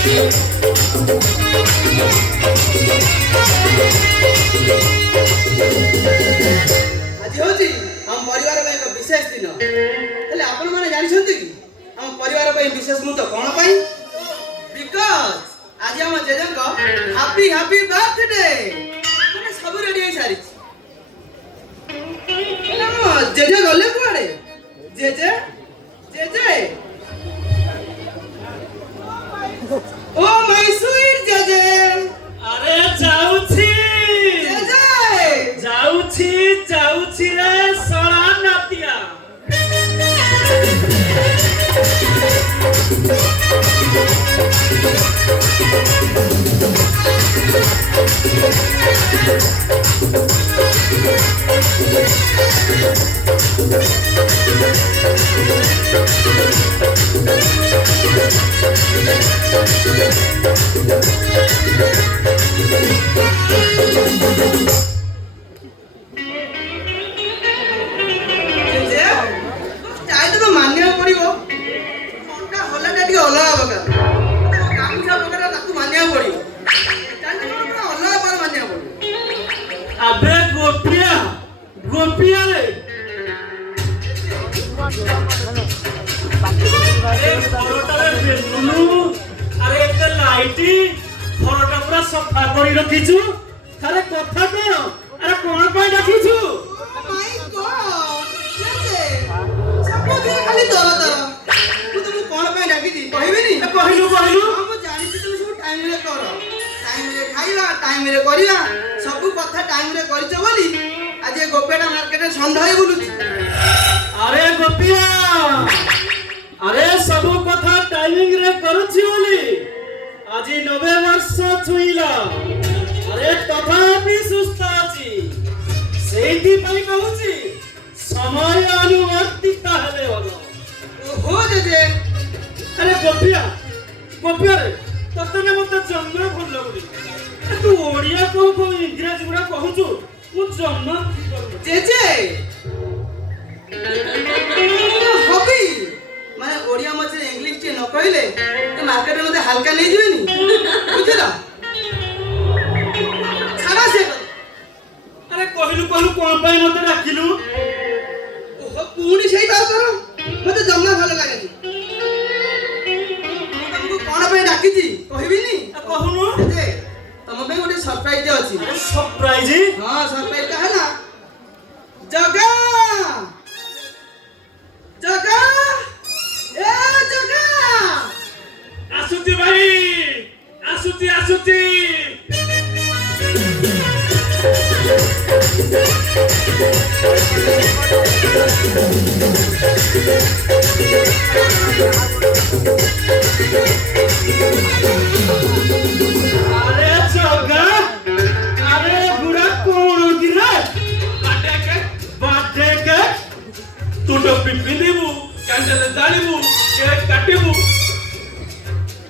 आज हम परिवार एक विशेष दिन हेले आपण माने जानिछंती कि हम परिवार विशेष मुहूर्त कौन पाई बिकॉज आज हम जेजन को हैप्पी हैप्पी बर्थडे माने सब रेडी हो सारी जेजे गले कुआडे जेजे जेजे ओ माय स्वीट जेजे अरे जाउछी जेजे जाउछी रे सळा नातिया अबे गोपिया रे अरे एक लाइटी घरटा पूरा सफा करी रखिछु अरे कथा कोन अरे कोन पाई रखिछु माय गॉड जेजे सब के खाली दर तू तुम कोन पाई डाकिची कहबेनी कहलु हम जानि छी तुम सब टाइम रे कर टाइम रे खाइबा टाइम रे करिया सब कथा टाइम रे करिछ बोली आज ए गोपेटा मार्केट रे संधाई बुलुची अरे गोपिया अरे सब कथा टाइमिंग रे करूची बोली आज 90 वर्ष छुईला अरे तथापि सुस्थ अछि सेठी पई कहूची समय अनुवर्तिता हेले होलो हो जेजे अरे गोपिया रे ततने मते जन्म भूल लगुली तू ओडिया को इंग्लिश गुडा कहूचु मु जन्म जेजे हबी माने ओडिया मचे इंग्लिश टे न कहले तो मार्केट में मते हल्का नहीं जीवेनी बुझला छाड़ा से अरे कहलु कोन पाई मते राखिलु ओहो पुणी सही बात करो मते जम्मा भलो लागेनी तुमको कोन पे डाकिची कहबिनी कहूनु जेजे तम पे गोटे सरप्राइज अछि सरप्राइज हां सरप्राइज का है ना जगा जगा ए जगा आसुती भाई आसुती अरे जगा अरे बुरा कोन गिरा बाटे के तू तो पिंदिबू कैंडल जानिबू केक काटिबू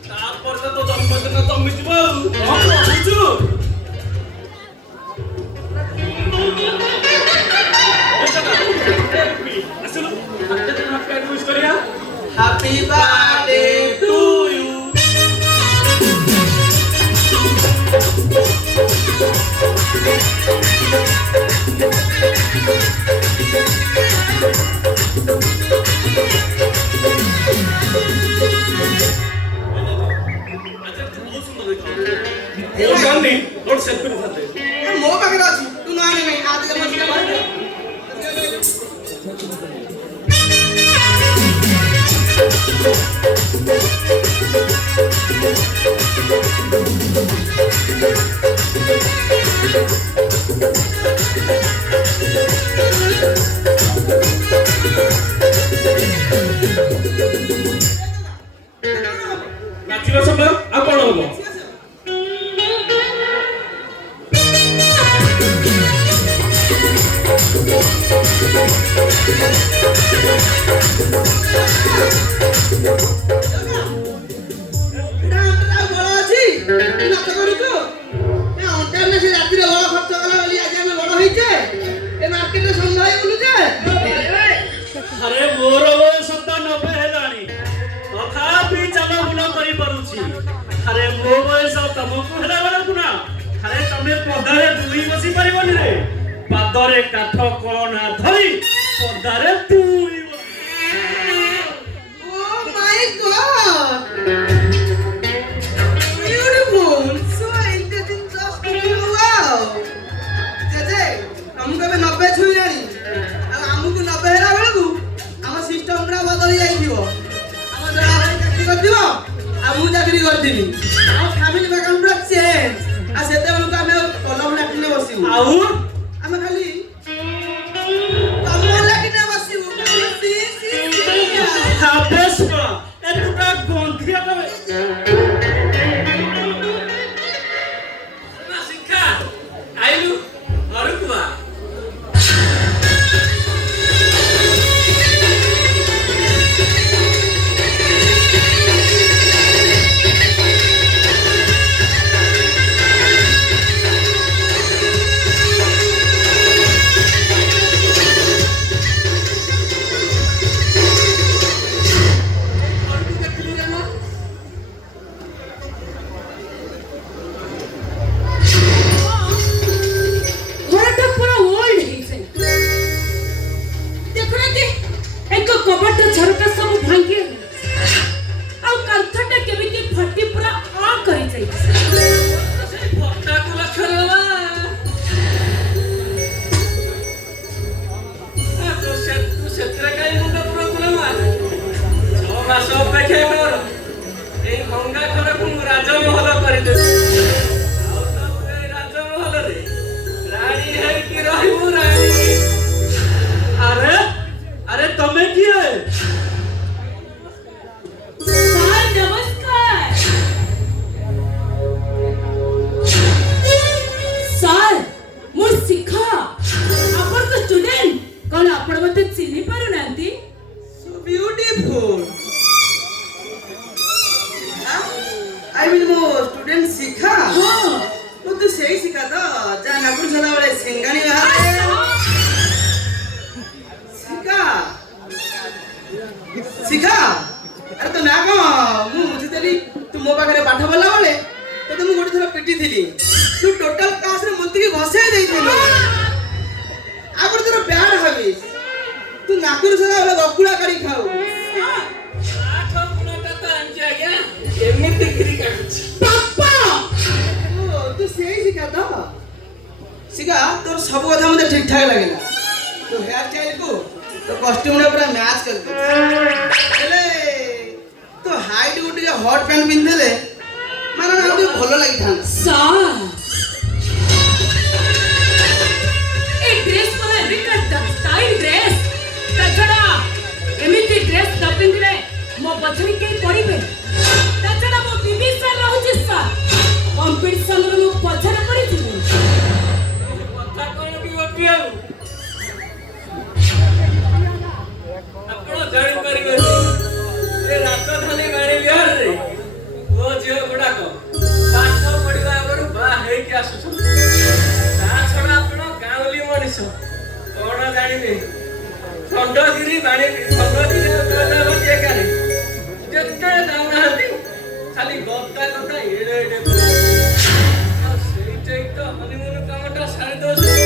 तापर तो जन्मदिन जमिଯିबो हम बुझू हैप्पी बर्थडे टू यू नोट सेल्फी दिखाते मो पाखे अछि तू ना नहीं आज के मस्त भाई नाचिबा सब आ कोन होबो अरे मोर बयस 90 हेलानी तथापि चला बुला करि परुछि ତମକୁ ହେଲା ବେଳକୁ ନା ଆରେ ତମେ ପଦାରେ ଦୁଇ ବସି ପାରିବନି ରେ ପାଦରେ କାଠ କଳନା ଧରି ପଦାରେ ଦୁଇ Oh my God! Beautiful! So interesting, just wow! ଜେଜେ ଆମକୁ ଏବେ 90 ଛୁଇଁଲାଣି ଆଉ ଆମକୁ 90 ହେଲା ବେଳକୁ ଆମ ସିଷ୍ଟମ ପୁରା ବଦଳି ଯାଇଥିବ ଆମ ଜଣେ ଭାଇ ଚାକିରି କରିଥିବ ଆଉ ମୁଁ ଚାକିରି କରିଥିବି ଆମ ଫ୍ୟାମିଲି ବ୍ୟାକଗ୍ରାଉଣ୍ଡ ପୁରା ଚେଞ୍ଜ ଆଉ ସେତେବେଳକୁ ଆମେ କଲମ ଲାଟିନରେ ବସିବୁ ଆଉ ଆମେ ଖାଲି କଲମ ଲାଟିନରେ ବସିବୁ ଖାଲି ହାବେଶ ଏତୁଟା ଗନ୍ଧିଆ ତମେ ଶିକ୍ଷା ଆଇଲୁ ଘରକୁ ଆ ଘରଟା ପୁରା ଓଲ୍ଡ ହେଇଛି ଦେଖୁନାହାନ୍ତି ଏକ କବାଟ ଝରକା ସବୁ ଭାଙ୍ଗି ଆଉ କାନ୍ଥଟା କେମିତି ଫାଟି ପୁରା ଆ କରିଯାଇଛି ସେଇ ପଟାକୁ ଲକ୍ଷ୍ୟ ଦେବା ତୁ ସେଥିରେ କାହିଁ ମୁଣ୍ଡ ପୁରଉଥିଲ ମା 6 ମାସ ଅପେକ୍ଷା ମୋର ଏଇ ଭଙ୍ଗା ଘରକୁ ମୁଁ ରାଜମହଲ କରିଦେବି ଆଉ ତୁ ଏଇ ରାଜମହଲରେ ରାଣୀ ହେଇକି ରହିବୁ ରାଣୀ ଆରେ ଆରେ ତମେ କିଏ ସାର୍ ନମସ୍କାର ସାର୍ ମୁଁ ଶିଖା ଆପଣଙ୍କ ଷ୍ଟୁଡେଣ୍ଟ କଣ ଆପଣ ମତେ ଚିହ୍ନି ପାରୁନାହାନ୍ତି So beautiful. I mean ମୋ ଷ୍ଟୁଡେଣ୍ଟ ଶିଖା ହଁ ମୁଁ ତୁ ସେଇ ଶିଖା ତ ଯା ନାଗୁର ସଦାବେଳେ ସିଙ୍ଗାଣି ବାହାରେ ଶିଖା ଶିଖା ଆରେ ତ ନା କଣ ମୁଁ ବୁଝିଥିଲି ତୁ ମୋ ପାଖରେ ପାଠ ପଢିଲା ବେଳେ ତତେ ମୁଁ ଗୋଟେ ଥର ପିଟିଥିଲି ତୁ ଟୋଟାଲ କ୍ଲାସରେ ମୁତିକି ଘଷେଇ ଦେଇଥିଲୁ ଆଉ ଗୋଟେ ଥର ବ୍ୟାଡ୍ ହବିସ୍ ତୁ ନାଗୁର ସଦାବେଳେ ଗକୁଳା କରି ଖାଉ ଆଠ ଗୁଣଟା ତ ଆଣିଛି ଆଜ୍ଞା ଏମିତି କିରି କାଟୁଛି ପାପା ଓ ତୁ ସେଇ ଶିଖା ତ ଶିଖା ତୋର ସବୁ କଥା ମତେ ଠିକ ଠାକ ଲାଗିଲା ତୋ ହେୟାର ଷ୍ଟାଇଲ କୁ ତୋ କଷ୍ଟ୍ୟୁମ ରେ ପୁରା ମ୍ୟାଚ୍ କରିଦେ ହେଲେ ତୋ ହାଇଟ୍ କୁ ଟିକେ ହଟ୍ ପ୍ୟାଣ୍ଟ ପିନ୍ଧିଦେଲେ ମାନେ ଆଉ ଟିକେ ଭଲ ଲାଗିଥାନ୍ତା ସାର୍ ଏ ଡ୍ରେସ୍ ମୋର ଏବେକା ଷ୍ଟାଇଲ ଡ୍ରେସ୍ ତାଛଡ଼ା ଏମିତି ଡ୍ରେସ୍ ନ ପିନ୍ଧିଲେ ମୋ ପଛରେ କେହି ପଡ଼ିବେ ତାଛଡ଼ା ମୋ ବିବିସାର ରହୁଛି ସାର୍ କମ୍ପିଟିସନରେ ମୁଁ ପଛରେ ପଡ଼ିଯିବି କଥା କଣ କି ଗୋପି ଆଉ ଆପଣ ଜାଣିପାରିବେନି ଏ ରାଜଧାନୀ ବାଣୀ ବିହାରରେ ପୁଅ ଝିଅ ଗୁଡାକ ପାଠ ପଢିବା ଆଗରୁ ବାହା ହେଇକି ଆସୁଛନ୍ତି ତା ଛଡା ଆପଣ ଗାଉଁଲି ମଣିଷ କଣ ଜାଣିବେ ଖଣ୍ଡଗିରି ଜାଗାରେ ଯେତେ ଯାଉନାହାନ୍ତି ଖାଲି ଗଦା ଗଦା ଏଡେ ଏଡେ ଆଉ ସେଇଠି ତ ହନିମୁନ କାମଟା ସାରି ଦଉଛନ୍ତି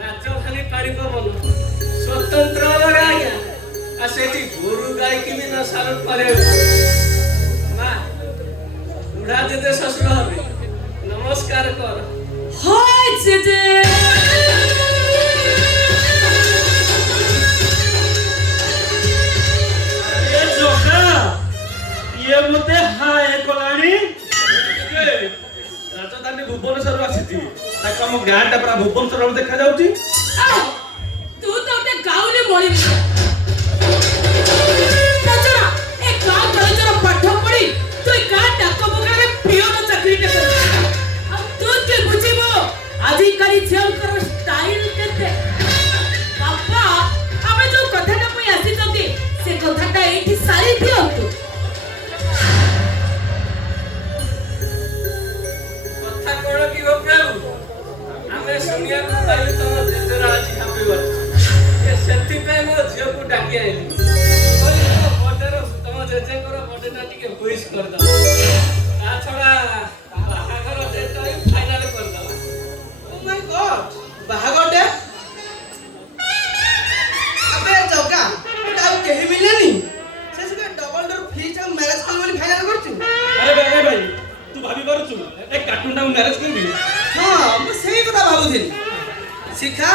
ରାଜଧାନୀ ପାରିପବନ ସ୍ୱତନ୍ତ୍ର ଅଲଗା ଆଜ୍ଞା ଆଉ ସେଠି ଗୋରୁ ଗାଈକି ବି ନ ସାଲୁଟ କରିବାକୁ ମା ବୁଢା ଯେତେ ଶ୍ୱଶୁର ହବେ ନମସ୍କାର କର ହାୟ ଜେଜେ ଏ ଜଗା ଇଏ ମତେ ହାଏ କଲାଣି ରାଜଧାନୀ ଭୁବନେଶ୍ୱରରୁ ଆସିଛି ତାକୁ ଆମ ଗାଁଟା ପୁରା ଭୁବନେଶ୍ୱର ଦେଖାଯାଉଛି ତୁ ତ ଗୋଟେ ଗାଉଁଲି ମଳି ତାଛଡ଼ା ଏ ଗାଁ କଲେଜର ପାଠ ପଢି ତୁ ଏ ଗାଁ ଡାକ ବଙ୍ଗଳାରେ ପିଅନ ଚାକିରିଟେ କରୁ ଆଉ ତୁ କିଏ ବୁଝିବୁ ଆଜିକାଲି ଝିଅଙ୍କର ଷ୍ଟାଇଲ କେତେ ବାପା ଆମେ ଯୋଉ କଥାଟା ପାଇଁ ଆସିଛନ୍ତି ସେ କଥାଟା ଏଇଠି ସାରି ଦିଅନ୍ତୁ କଥା କଣ କି ଗୋପ୍ରାଭୁ ଆମେ ଶୁଣିବାକୁ ପାଇଲୁ ତମ ଜେଜେର ଆଜି ହାପି ବାର୍ଥଡେ ସେଥିପାଇଁ ମୋ ଝିଅକୁ ଡାକି ଆଇଲି ତମ ଜେଜେଙ୍କର ବର୍ଥଡେଟା ଟିକେ ହୁଇସ୍ କରିଦବ କାର୍ଟୁନଟାକୁ ମ୍ୟାରେଜ କରିବି। ହଁ ମୁଁ ସେଇ କଥା ଭାବୁଥିଲି। ଶିଖା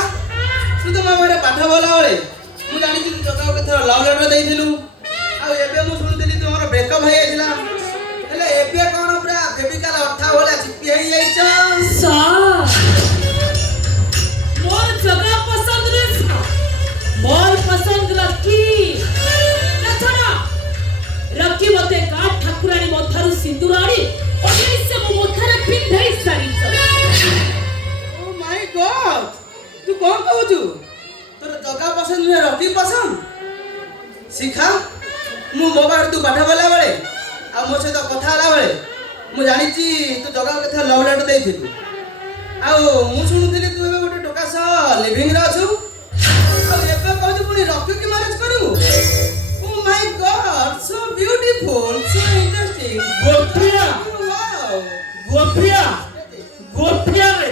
ତୁ ତ ମୋ ଘରେ ପାଠ ପଢ଼ିଲା ବେଳେ ମୁଁ ଜାଣିଛି ତୁ ଜଗାକୁ କେଥର ଲଭ୍ ଲେଟର ଦେଇଥିଲୁ। ଆଉ ଏବେ ମୁଁ ଶୁଣୁଥିଲି ତୁମର ବ୍ରେକଅପ୍ ହେଇଯାଇଥିଲା। ହେଲେ ଏବେ କ'ଣ ପୁରା ଫେବିକାଲ ଅଠା ଭଳିଆ ଚିପି ହେଇଯାଇଛ? मोर जगह पसंद रे मोर पसंद रखी नथना रखी मते का ठाकुरानी मथारु सिंदूराणी ओही से मो मथारे पिंधाई सारी ओ माय गॉड तू कौन कहू तोर जगह पसंद नुहे रखी पसंद? शिखा मु मो बाहर तू पाठ पढ़ला बेले आ मो सहित कथा होला बेले मु जानिची तू जगह केथा लव लेटर देइथिलु। आ मु सुनुथिली तू एबे गोटे टोका सह लिविंग रे अछु। आ एबे कहू पुनी रखी की मैरिज करू? Oh my God so beautiful so interesting. गोपिया वाओ गोपिया गोपिया रे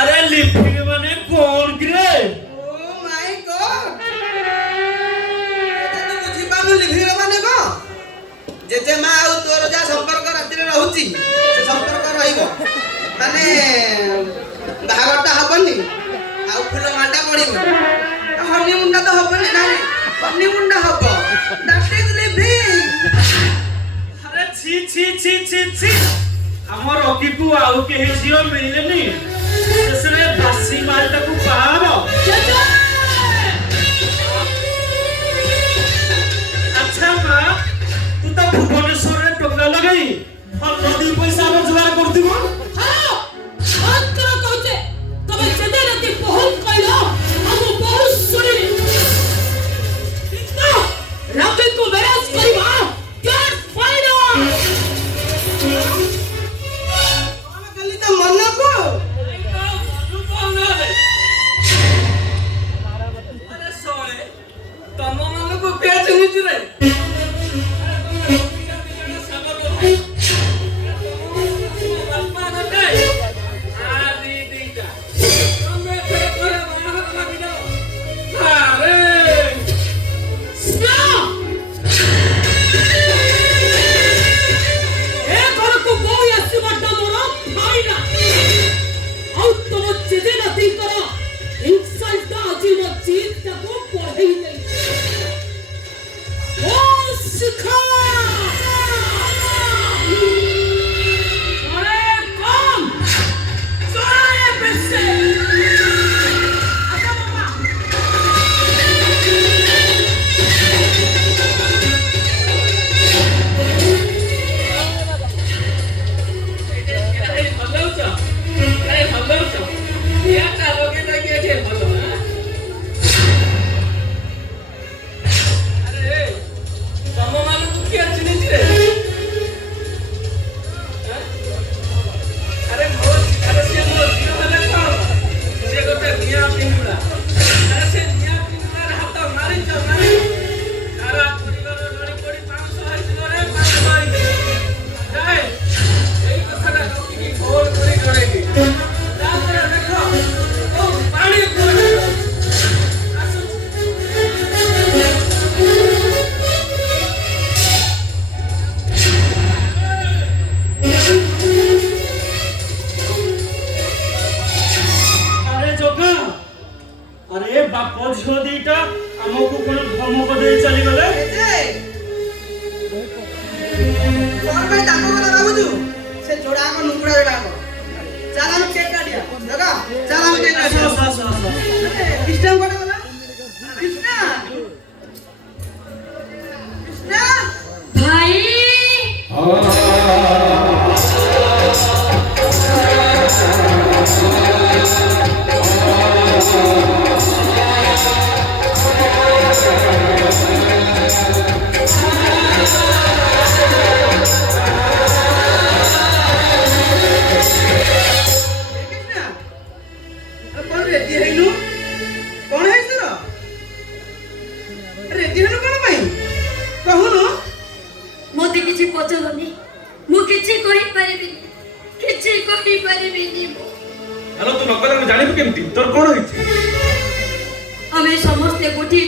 अरे लिविंग माने कौन रे? ओ माय गॉड एटा तू बुझी पानु लिविंग माने को? जेते मा आ तोर जा संपर्क राति रे रहउची से संपर्क रहिबो माने बाहागरटा हबनी आ फुल मांडा पड़िबो हनीमून ता हबनी ना हनीमून ता हबो दैट इज लिविंग। अरे छी छी छी छी छी हमर रॉकी को आउ के हिजियो मिललेनी शेषरे बासी मालटा को पार। अच्छा मां तू तो भुवनेश्वर रे टोका लगाई और नदी पैसा रोजगार करदिबो। हां अंतर कहते तबे जदे राती बहुत कहलो हम बहुत सुनी इतना राती को मैरिज करबा क्या फायदा? कौन गली त मन को अरे सोने तम मानको के चिन्हिच रे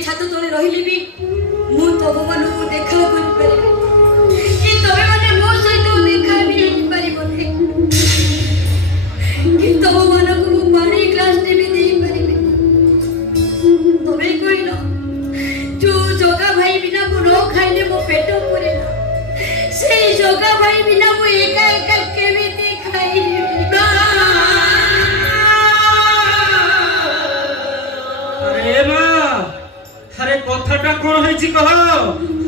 छात तले रहिले भी मु तो भगवान को देखा कर पारे कि तबे माने ଜଗା ଭାଇ ବିନା ମୁଁ ଏକା ଏକା କେମିତି ଖାଇବି? ଆରେ ମା ଆରେ କଥାଟା କଣ ହେଇଛି କହ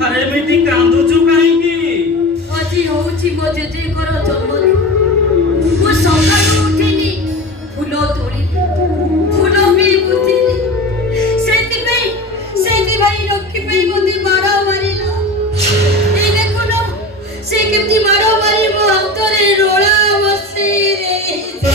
ଆରେ ଏମିତି କାନ୍ଦୁଛୁ କାହିଁକି? ଆଜି ହଉଛି ମୋ ଜେଜେଙ୍କର ଜନ୍ମଦିନ। ମୁଁ ସକାଳୁ ଉଠିଲି, ଫୁଲ ତୋଳିଲି, ଫୁଲ ବି ବୁଝିଲି। ସେଇଥିପାଇଁ ଲକ୍ଷ୍ମୀ ପାଇଁ ମୋତେ ମାଡ଼ ମାରିଲା। ଏଇ ଦେଖୁନ ସେ କେମିତି ମାଡ଼ ମାରି ମୋ ହାତରେ ରୋଳା ବସେଇ ଦେଇଛି।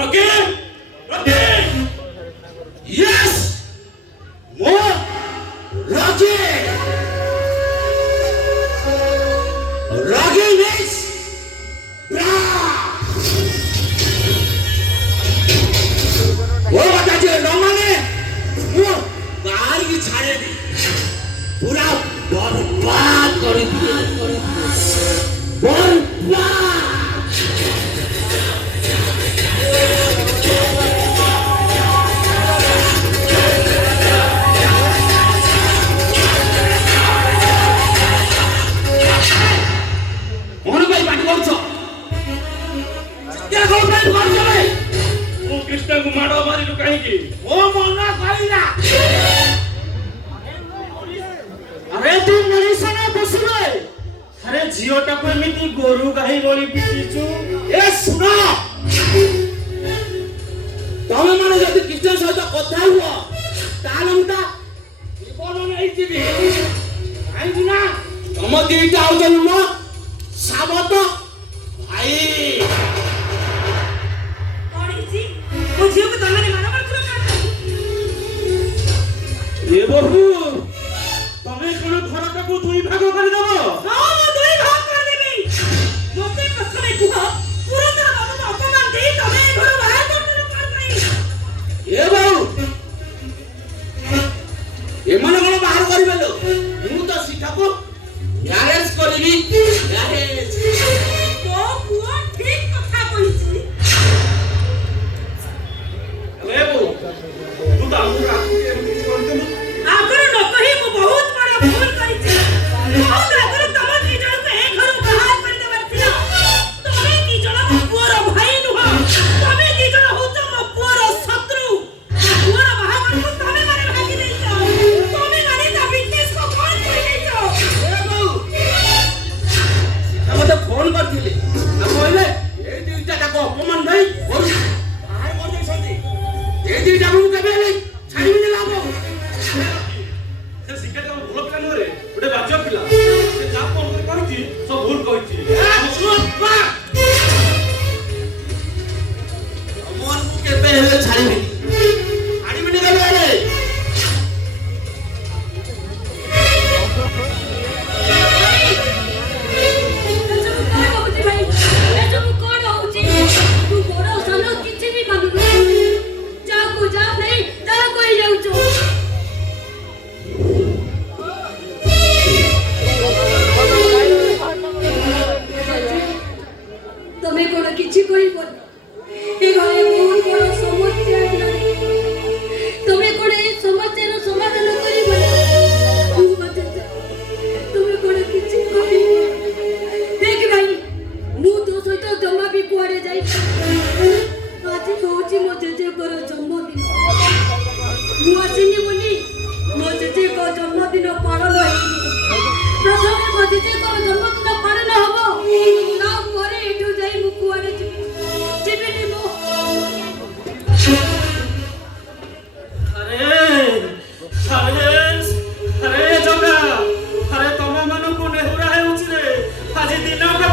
Rocky! Rocky! Yes! More! Rocky! Rocky needs वो बताइए नौमाने वो बाहर की छाड़े दी पूरा बर्बाद कर दिया बर्बाद कौन भाई पार्टी कौन सा क्या कौन भाई कौन सा भाई वो कृष्ण को मारो मारी तो कहीं की वो मना खाईला अरे तू मेरी सना बसले अरे जियो टा को एमिति गोरु गाई बोली पिचू ए सुनो तमे माने जदी कृष्ण सहित कथा हुआ ताले मुटा जीवन नहीं जीवी काई ना तम दीटा हो जन्म साबत भाई कौन वो झियो को तमने मारा मार करो का ये बहू तमे कोन घरटा को दुई भाग कर देबो हां दुई भाग कर देबी मोते प्रथमे कुह पुरंदर बाबू को अपमान दे तमे घर बाहर कर नहीं ए बहू ए मन कोन बाहर करिबे लो मु तो सिखाबो मैरेज करबी मैरेज तो पुआ ठीक कथा कहिछि ए बहू तू तो हमु राखू एमती करदेलु आगर न कहि मु बहुत बड़ा भूल करिछि बहुत आगर तम की जण के ए घर बाहर कर देबार थिला तमे की जण मो पुअर भाई नुह तमे की जण होत मो पुअर शत्रु पुअर बाहर को तमे माने भागी देइछो तमे माने ता बिजनेस को कोन कहि देइछो ए बहू हम तो फोन करथिले हम कहले ए दुईटा को अपमान नहीं और बाहर कर दे संती ए दुईटा मु केबे नहीं छाड़ी भी लाबो से सिक्का तो भूल पिला नरे गोटे बाज्य पिला से जा फोन कर कहछि सब भूल कहछि सुन बा मन मु केबे हेले छाड़ी भी छाड़ी भी नहीं रे तमे कोन किछि कहिबो ए घरे बहुत बड़ समस्या है तमे कोन ए समस्यार समाधान करिबो तू बता तमे कोन किछि कहिबो देख भाई मु तो सहित जमा भी कुआडे जाई आज होची मो जेजे कर जन्मदिन मु आसिनी मुनी मो जेजे को जन्मदिन पालन होई प्रथमे मो जेजे को जन्मदिन पालन हबो ना परे एठु जाई मु कुआडे जीबेनी मो अरे जगा अरे तम मन को नेहुरा हेउछि रे आज दिन का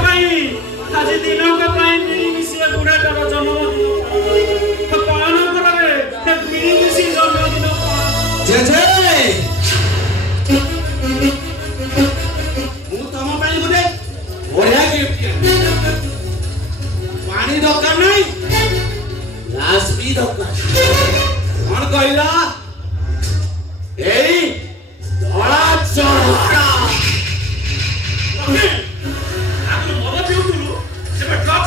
पाई मिली मिसी बुढ़ा कर जन्मदिन पालन करे हे मिली मिसी जन्मदिन जे जे मु तम पाई गुटे बढ़िया गिफ्ट पानी दरकार नहीं ग्लास भी दरकार कौन कहला एई धड़ा चढ़ा आगे मद पिउथुलु से ड्रग्स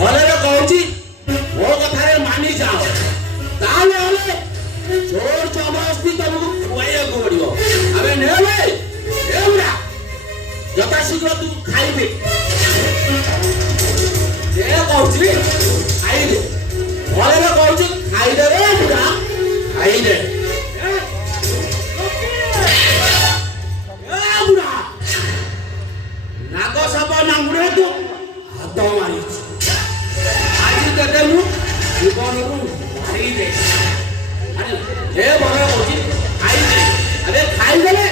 ଭଲରେ କହୁଛି ମୋ କଥାରେ ମାନି ଯାଅ ତାହେଲେ ହେଲେ ଜୋର ଜବରଦସ୍ତି ତମକୁ ଖୁଆଇବାକୁ ପଡିବ ଆବେ ନେ ଭାଇ ଏଉରା ଯଥାଶୀଘ୍ର ତୁ ଖାଇଦେ କହୁଛି ଖାଇଦେ ଭଲରେ କହୁଛି ଖାଇଦେ ରେ ବୁଢା ଖାଇଦେ ବୁଢା ନାଗ ସାପ ନାଙ୍ଗୁଡେ ତୁ ହାତ ମାରିଛୁ ଆଜି ତତେ ମୁଁ ଜୀବନରୁ ମାରିଦେ ଆରେ ହେ ଭଲରେ କହୁଛି ଖାଇଦେ ଆରେ ଖାଇଦେଲେ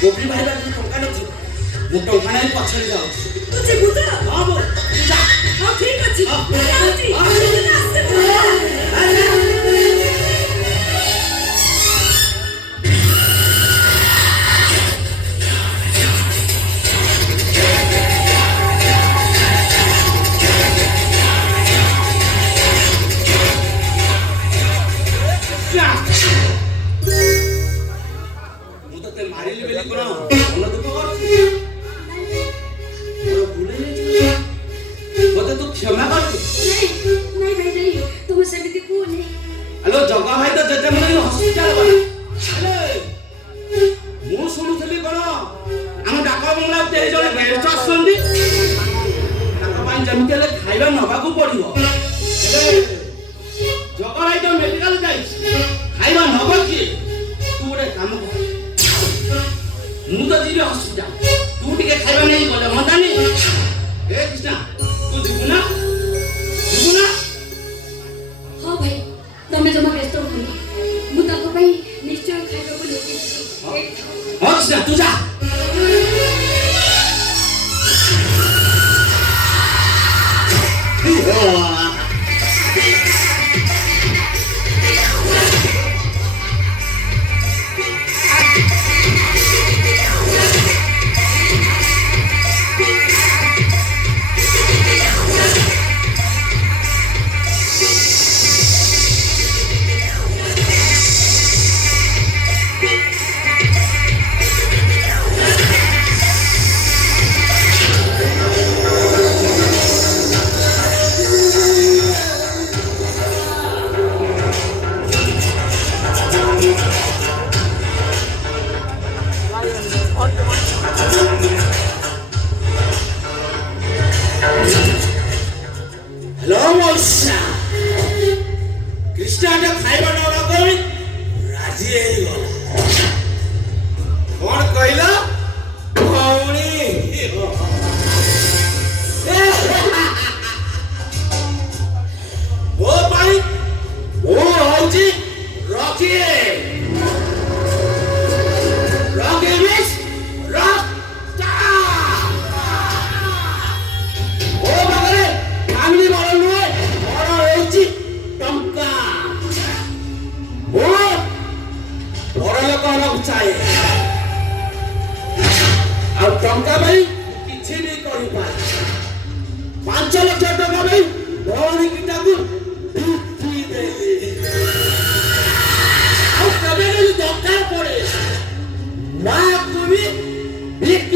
गोपी भाई बार टंका नथि मु टंका नै पछरे जाउ तू जेबु त हां बो जा हां ठीक अछि मैं आउची आस्ते हेलो जगा भाई तो जजे मन हॉस्पिटल वाला हेलो मु सुनुथली कोन हम डाका बंगला ते जने गेस्ट आछंदी डाका पाइन जमितेले खाइबा नबा को पड़िबो हेलो जगा भाई तो मेडिकल जाई खाइबा नबा की तू रे काम कर मु तो जीबे हॉस्पिटल तू टिके खाइबा नै गले मतानी ए कृष्णा तू दिबु ना हाँ भाई तमें जमा व्यस्त हो मु ताको भाई निश्चय खाइबा को लेके अच्छा तू जा हेलो मौसा कृष्णा के खाइबा नडा कोई राजी हे गला कोन कहला भौणी ओ भाई ओ हौजी रॉकी मिस रॉक ओ बगरे फैमिली बड़ नुए बड़ होची टंका ओ बड़ लोक होना चाहे आ टंका भाई किछि नहीं करि पाए 5 लाख टका भाई भौणी किटा को बिक्री दे आ कबे दरकार पड़े ना को भी बिक्री